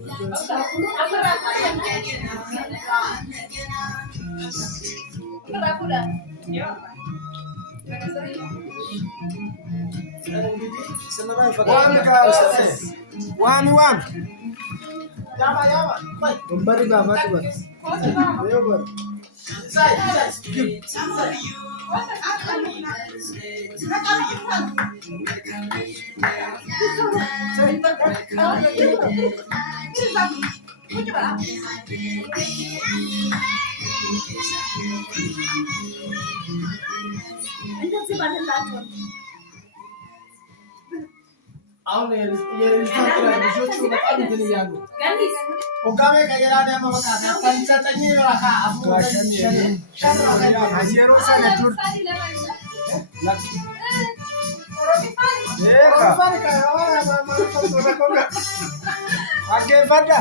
One. Kembali babat buat. Ayo buat. አሁን ልጆቹ በጣም እንትን እያሉ ኦጋሜ ከየራዳ ማወጣት ተንጨጠኝ ረካ አፉ አየሩ ሰነቱር አገፈዳ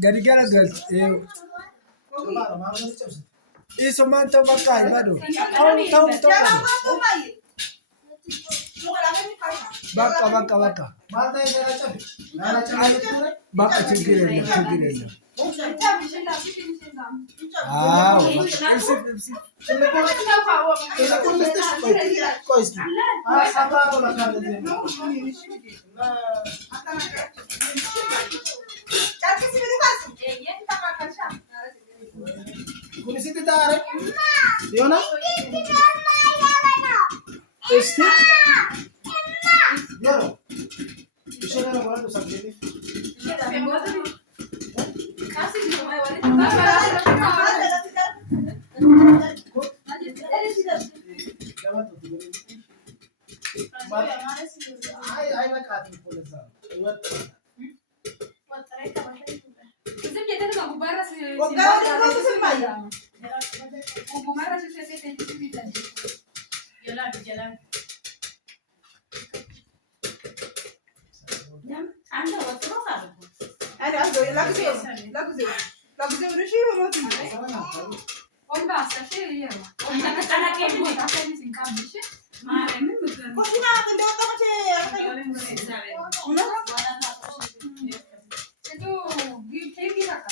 Gara gal isso manto makai madu tahu baka baka cingkirnya Kunisi titare. Yona? Este? Yoro. Bisa na bola tu sabje ni. Kasi ni mai wale. Ai na kati pole sa.